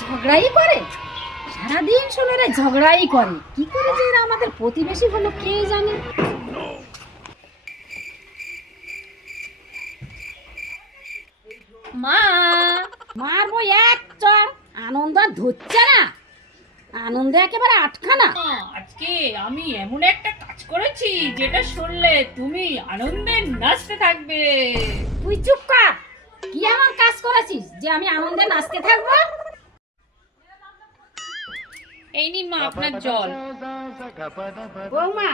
ঝগড়াই করে? সারাদিন কি করে যে এরা আমাদের প্রতিবেশী হলো কে জানে? মা মারবো এক চড় আনন্দ আর ধরছে না। আনন্দে একেবারে আটখানা। আজকে আমি এমন একটা কাজ করেছি যেটা শুনলে তুমি আনন্দে নাচতে থাকবে। তুই চুপ কর। কি এমন কাজ করেছিস যে আমি আনন্দে নাচতে থাকব? এই নিন মা আপনার জল। বৌমা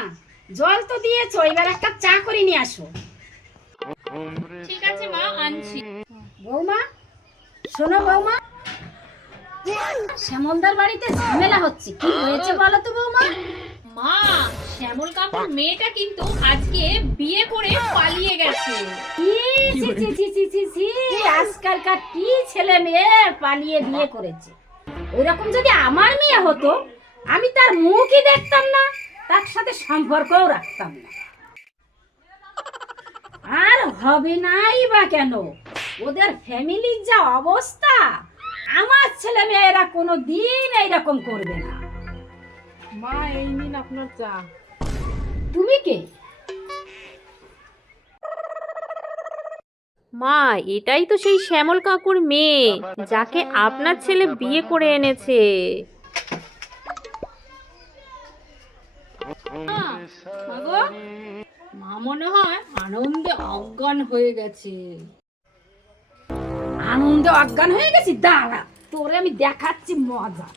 জল তো দিয়েছ এবার একটা চা করে নিয়ে আসো। ঠিক আছে মা আনছি। বৌমা শোনো বৌমা। শ্যামলদার বাড়িতে ঝামেলা হচ্ছে কি হয়েছে বলো তো বৌমা? শ্যামল কাপুর মেয়েটা কিন্তু আজকে বিয়ে করে পালিয়ে গেছে। কি ছি ছি ছি ছি ছি ছি আজকালকার কি ছেলে মেয়ে পালিয়ে বিয়ে করেছে? ওইরকম যদি আমার মেয়ে হতো আমি তার মুখই দেখতাম না তার সাথে সম্পর্কও রাখতাম না। আর হবে নাই বা কেন? ওদের ফ্যামিলির যা অবস্থা আমার ছেলে মেয়েরা কোনো দিন এইরকম করবে না। মা এই নিন আপনার চা। তুমি কে? মা এটাই তো সেই শ্যামল কাকুর মেয়ে যাকে আপনার ছেলে বিয়ে করে এনেছে। মা মনে হয় আনন্দে অজ্ঞান হয়ে গেছে। আনন্দে অজ্ঞান হয়ে গেছি? দাঁড়া তোরে আমি দেখাচ্ছি মজা।